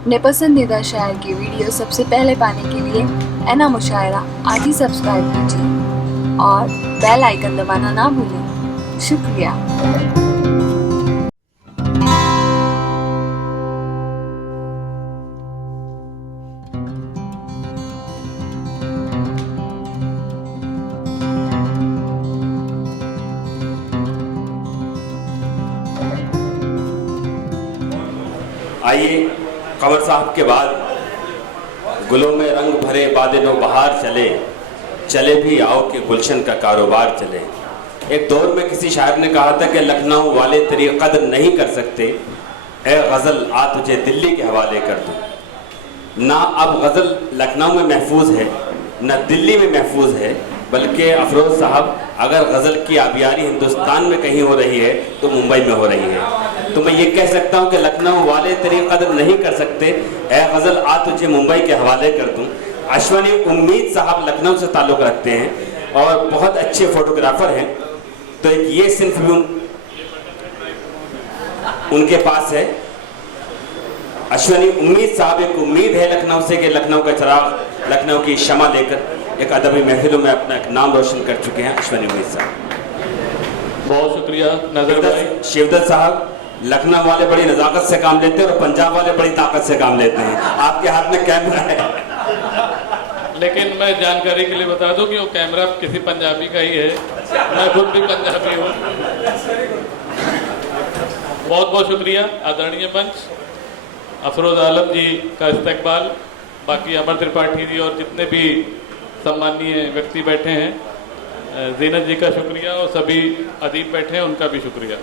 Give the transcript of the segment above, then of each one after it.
अपने पसंदीदा शायर की वीडियो सबसे पहले पाने के लिए एना मुशायरा आज ही सब्सक्राइब कीजिए और बेल आइकन दबाना ना भूलें। शुक्रिया। आइए कमर साहब के बाद गुलों में रंग भरे बादलों बहार चले, चले भी आओ कि गुलशन का कारोबार चले। एक दौर में किसी शायर ने कहा था कि लखनऊ वाले तेरी कदर नहीं कर सकते, ए गज़ल आ तुझे दिल्ली के हवाले कर दूँ। ना अब गज़ल लखनऊ में महफूज है ना दिल्ली में महफूज है, बल्कि अफरोज़ साहब अगर गज़ल की आबियारी हिंदुस्तान में कहीं हो रही है तो मुंबई में हो रही है। तो मैं ये कह सकता हूँ कि लखनऊ वाले तेरी कदर नहीं कर सकते, ए गज़ल आ तुझे मुंबई के हवाले कर दूँ। अश्वनी उम्मीद साहब लखनऊ से ताल्लुक़ रखते हैं और बहुत अच्छे फोटोग्राफ़र हैं, तो एक ये सिंफ भी उनके पास है। अश्वनी उम्मीद साहब एक उम्मीद है लखनऊ से कि लखनऊ का चिराग, लखनऊ की शमा लेकर एक अदबी महफिलों में अपना एक नाम रोशन कर चुके हैं। अश्वनी उम्मीद साहब, बहुत शुक्रिया। नजर भाई, शिवदत्त साहब, लखनऊ वाले बड़ी नज़ाकत से काम लेते हैं और पंजाब वाले बड़ी ताकत से काम लेते हैं। आपके हाथ में कैमरा है, लेकिन मैं जानकारी के लिए बता दूं कि वो कैमरा किसी पंजाबी का ही है, मैं खुद भी पंजाबी हूँ। बहुत बहुत शुक्रिया आदरणीय मंच, अफरोज आलम जी का इस्तकबाल, बाकी अमर त्रिपाठी जी और जितने भी सम्मानीय व्यक्ति बैठे हैं, जीनत जी का शुक्रिया और सभी अदीब बैठे हैं उनका भी शुक्रिया।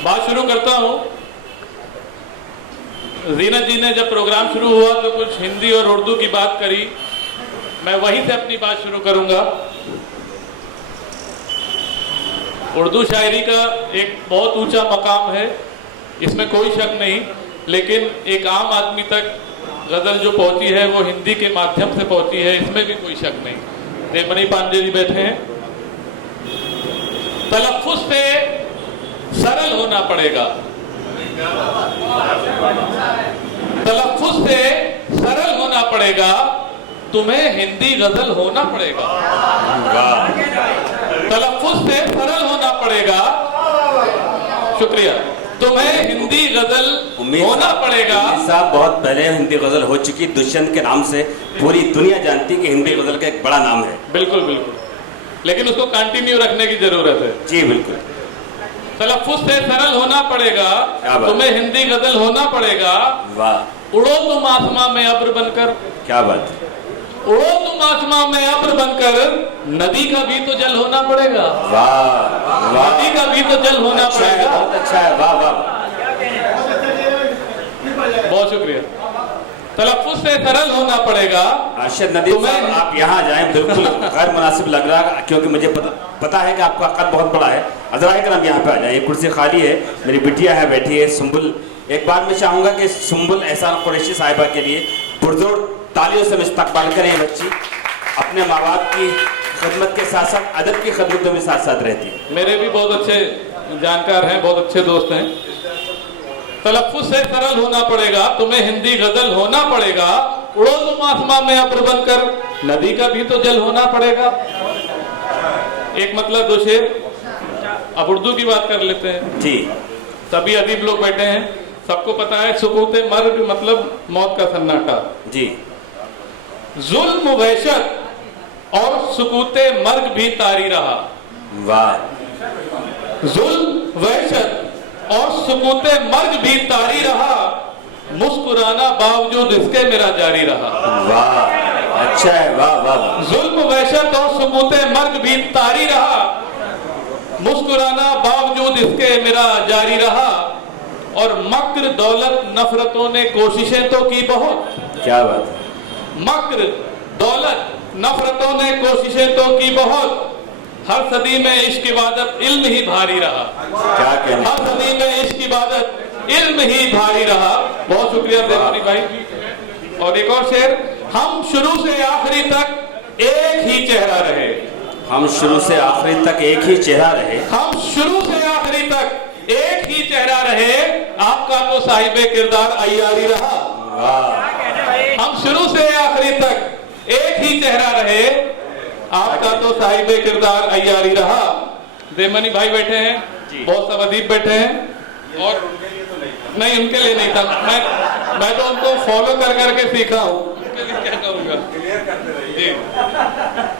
बात शुरू करता हूँ। जीनत जी ने जब प्रोग्राम शुरू हुआ तो कुछ हिंदी और उर्दू की बात करी, मैं वहीं से अपनी बात शुरू करूंगा। उर्दू शायरी का एक बहुत ऊंचा मकाम है, इसमें कोई शक नहीं, लेकिन एक आम आदमी तक गजल जो पहुंची है वो हिंदी के माध्यम से पहुंची है, इसमें भी कोई शक नहीं। देवमणि पांडे जी बैठे हैं। तलफ्फुज़ से सरल होना पड़ेगा, तलफ्फुज़ से सरल होना पड़ेगा, तुम्हें हिंदी गजल होना पड़ेगा। तलफ्फुज़ से सरल होना पड़ेगा, शुक्रिया, तुम्हें हिंदी गजल होना पड़ेगा। साहब बहुत पहले हिंदी गजल हो चुकी, दुष्यंत के नाम से पूरी दुनिया जानती कि हिंदी गजल का एक बड़ा नाम है। बिल्कुल बिल्कुल, लेकिन उसको कंटिन्यू रखने की जरूरत है। जी बिल्कुल। तलफ्फुज़ से सरल होना पड़ेगा, तुम्हें हिंदी गजल होना पड़ेगा। वाह। उड़ो तुम आसमां में अब्र बनकर, क्या बात, उड़ो तुम आसमां में अब्र बनकर, नदी का भी तो जल होना पड़ेगा। वाह वाह, नदी का भी तो जल होना पड़ेगा। बहुत अच्छा है, वाह वाह, बहुत शुक्रिया। तलफ्फुज़ से सरल होना पड़ेगा। अर्शद नदीम साहब आप यहाँ जाएं, बिल्कुल गैर मुनासिब लग रहा, क्योंकि मुझे पता है कि आपका कद बहुत बड़ा है। अजरा करम यहाँ पे आ जाए, कुर्सी खाली है, मेरी बिटिया है बैठी है सुम्बुल। एक बार मैं चाहूँगा कि सुम्बुल एहसान कुरैशी साहिबा के लिए पुरजोर तालियों से इस्तकबाल करें। बच्ची अपने माँ बाप की खिदमत के साथ साथ अदब की खिदमतों में साथ साथ रहती है। मेरे भी बहुत अच्छे जानकार हैं, बहुत अच्छे दोस्त हैं। तलफ्फुज़ से सरल होना पड़ेगा, तुम्हें हिंदी गजल होना पड़ेगा। उड़ो तुम आसमां में अब्र बनकर, नदी का भी तो जल होना पड़ेगा। एक मतलब दो शेर। अब उर्दू की बात कर लेते हैं जी। सभी अदीब लोग बैठे हैं, सबको पता है सुकूते मर्ग मतलब मौत का सन्नाटा। जी। जुल्म वहशत और सुकूते मर्ग भी तारी रहा। वाह। जुल्म वहशत और सुकूते मर्ग भी तारी रहा, मुस्कुराना बावजूद इसके मेरा जारी रहा। वाह, अच्छा है, वाह वाह। जुल्म वहशत और सुकूते मर्ग भी तारी रहा, मुस्कुराना बावजूद इसके मेरा जारी रहा। और मक्र दौलत नफरतों ने कोशिशें तो की बहुत। क्या बात है। मक्र दौलत नफरतों ने कोशिशें तो की बहुत, हर सदी में इश्क इबादत इल्म ही भारी रहा। क्या कहना, हर सदी में इश्क इबादत इल्म ही भारी रहा। बहुत शुक्रिया देवमणि भाई। और एक और शेर। हम शुरू से आखिरी तक एक ही चेहरा रहे, हम शुरू से आखिरी तक एक ही चेहरा रहे, हम शुरू से आखिरी तक एक ही चेहरा रहे आपका तो साहिबे किरदार अय्यारी रहा। हम शुरू से आखिरी तक एक ही चेहरा रहे आपका तो साहिबे किरदार अय्यारी रहा। देवमनी भाई बैठे हैं, बहुत सब अदीब बैठे हैं, और नहीं उनके लिए नहीं था, मैं तो उनको फॉलो कर करके सीखा हूँ, उनके लिए क्या कहूँगा।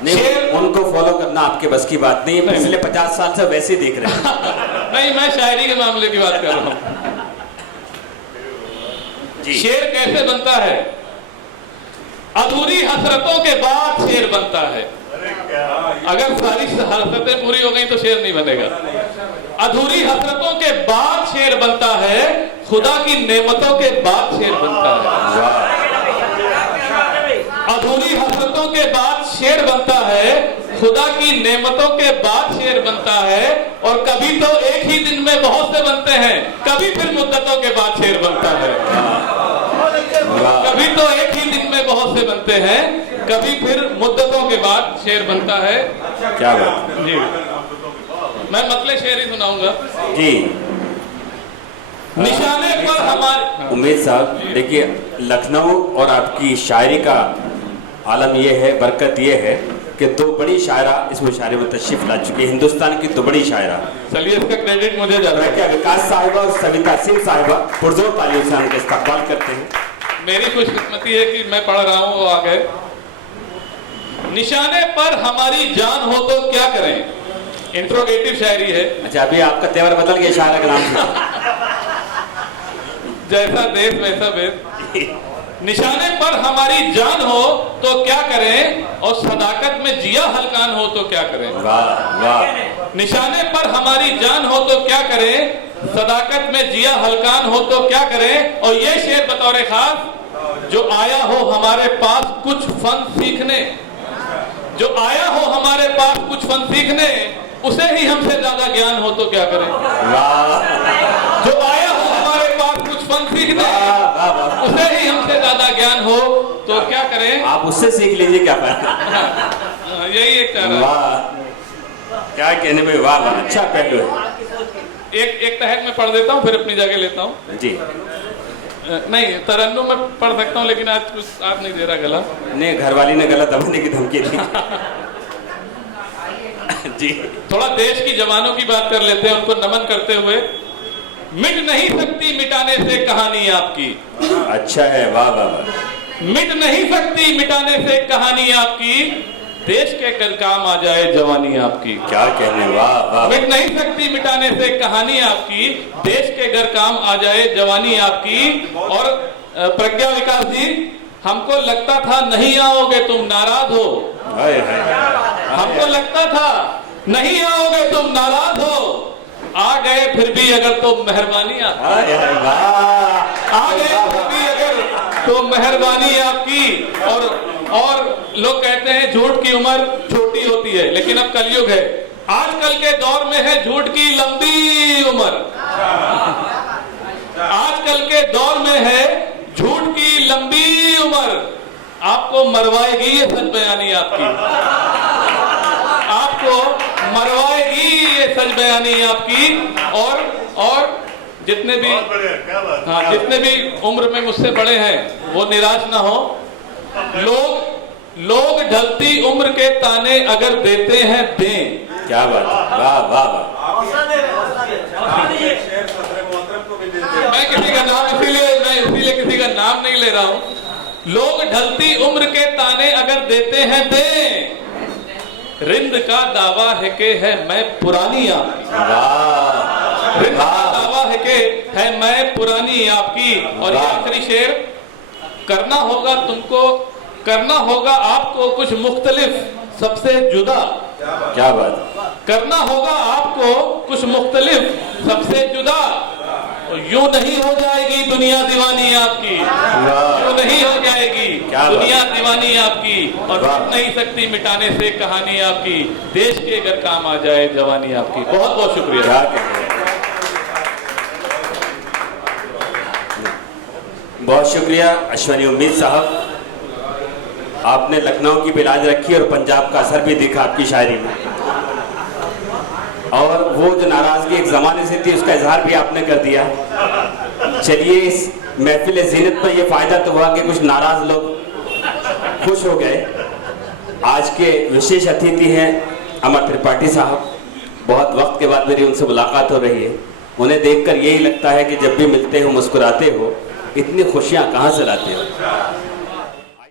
नहीं, उनको फॉलो करना आपके बस की बात नहीं, पिछले 50 साल से वैसे ही देख रहे हैं। नहीं, मैं शायरी के मामले की बात कर रहा हूँ। शेर कैसे बनता है? अधूरी हसरतों के बाद शेर बनता है। अगर सारी हसरतें पूरी हो गई तो शेर नहीं बनेगा। अधूरी हसरतों के बाद शेर बनता है, खुदा की नेमतों के बाद शेर बनता है। अधूरी हसरतों के बाद शेर बनता है, खुदा की नेमतों के बाद शेर बनता है। और कभी तो एक ही दिन में बहुत से बनते हैं, कभी फिर मुद्दतों के बाद शेर बनता है। कभी तो एक ही दिन में बहुत से बनते हैं, कभी फिर मुद्दतों के बाद शेर बनता है। क्या बात जी, मैं मतलब शेर ही सुनाऊंगा जी। निशाने पर हमारे उम्मीद साहब, देखिए लखनऊ और आपकी शायरी का आलम यह है, बरकत यह है कि दो बड़ी शायरा इस मुशायरे में तशरीफ ला चुकी है, हिंदुस्तान की दो बड़ी शायरा। चलिए इसका क्रेडिट मुझे जाता है। क्या विकास साहिबा और सविता सिंह साहिबा पुरजोर तालियों से उनका इस्तकबाल करते हैं। मेरी खुशकिस्मती है कि मैं पढ़ रहा हूँ, वो आ गए। निशाने पर हमारी जान हो तो क्या करें, इंट्रोगेटिव शायरी है। अच्छा, अभी आपका तेवर बदल गया शायरा का नाम से। जैसा देश वैसा वेश। निशाने पर हमारी जान हो तो क्या करें, और सदाकत में जिया हलकान हो तो क्या करें। वाह वाह। निशाने पर हमारी जान हो तो क्या करें, सदाकत में जिया हलकान हो तो क्या करें। और ये शेर बतौर खास, जो आया हो हमारे पास कुछ फन सीखने, जो आया हो हमारे पास कुछ फन सीखने, उसे ही हमसे ज्यादा ज्ञान हो तो क्या करें। जो आया हो हमारे पास कुछ फन सीखने, उसे ही हमसे ज्यादा ज्ञान हो तो क्या करें। आप उससे सीख लीजिए, क्या फायदा। यही एक कारण। वाह, क्या कहने में, वाह वाह, अच्छा पहलू है। एक तहत में पढ़ देता हूँ, फिर अपनी जगह लेता हूँ जी। नहीं, तरन्नुम में पढ़ सकता हूँ, लेकिन आज कुछ साथ नहीं दे रहा गला। नहीं, घरवाली ने गला दबाने की धमकी दी। जी। थोड़ा देश की जवानों की बात कर लेते हैं, उनको नमन करते हुए। मिट नहीं सकती मिटाने से कहानी आपकी। अच्छा है, वाह वाह वाह। मिट नहीं सकती मिटाने से कहानी आपकी, देश के कल काम आ जाए जवानी आपकी। क्या कहने, वाह वाह। मिट नहीं सकती मिटाने से कहानी आपकी, देश के घर काम आ जाए जवानी आपकी। और प्रज्ञा विकास जी, हमको लगता था नहीं आओगे तुम नाराज हो। हमको लगता था नहीं आओगे तुम नाराज हो, आ गए फिर भी अगर तो मेहरबानी आपकी। आ गए फिर भी अगर तो मेहरबानी आपकी। और लोग कहते हैं झूठ की उम्र छोटी होती है, लेकिन अब कलयुग है। आजकल के दौर में है झूठ की लंबी उम्र। आजकल के दौर में है झूठ की लंबी उम्र। आपको मरवाएगी ये सच बयानी आपकी, आपको मरवाएगी ये सच बयानी आपकी। और जितने भी, हाँ, जितने भी उम्र में मुझसे बड़े हैं वो निराश ना हो। लोग ढलती उम्र के ताने अगर देते हैं दें। क्या बात, वाह वाह वाह। मैं किसी का नाम इसीलिए किसी का नाम नहीं ले रहा हूँ। लोग ढलती उम्र के ताने अगर देते हैं दें, रिंद का दावा है कि है मैं पुरानी आपकी। रिंद का दावा है कि है मैं पुरानी आपकी। और ये आखिरी शेर, करना होगा तुमको, करना होगा आपको कुछ मुख्तलिफ सबसे जुदा। क्या बात। करना होगा आपको कुछ मुख्तलिफ सबसे जुदा। यूं नहीं हो जाएगी दुनिया दीवानी आपकी, यूं नहीं हो जाएगी दुनिया दीवानी आपकी। और मिट नहीं सकती मिटाने से कहानी आपकी, देश के अगर काम आ जाए जवानी आपकी। बहुत बहुत शुक्रिया। बहुत शुक्रिया अश्वनी उम्मीद साहब, आपने लखनऊ की भी लाज रखी और पंजाब का असर भी दिखा आपकी शायरी में। और वो जो नाराज़गी एक ज़माने से थी उसका इजहार भी आपने कर दिया। चलिए, इस महफिल ज़ीनत में ये फ़ायदा तो हुआ कि कुछ नाराज़ लोग खुश हो गए। आज के विशेष अतिथि हैं अमर त्रिपाठी साहब। बहुत वक्त के बाद मेरी उनसे मुलाकात हो रही है। उन्हें देखकर यही लगता है कि जब भी मिलते हो मुस्कुराते हो, इतनी खुशियाँ कहाँ से लाते हो।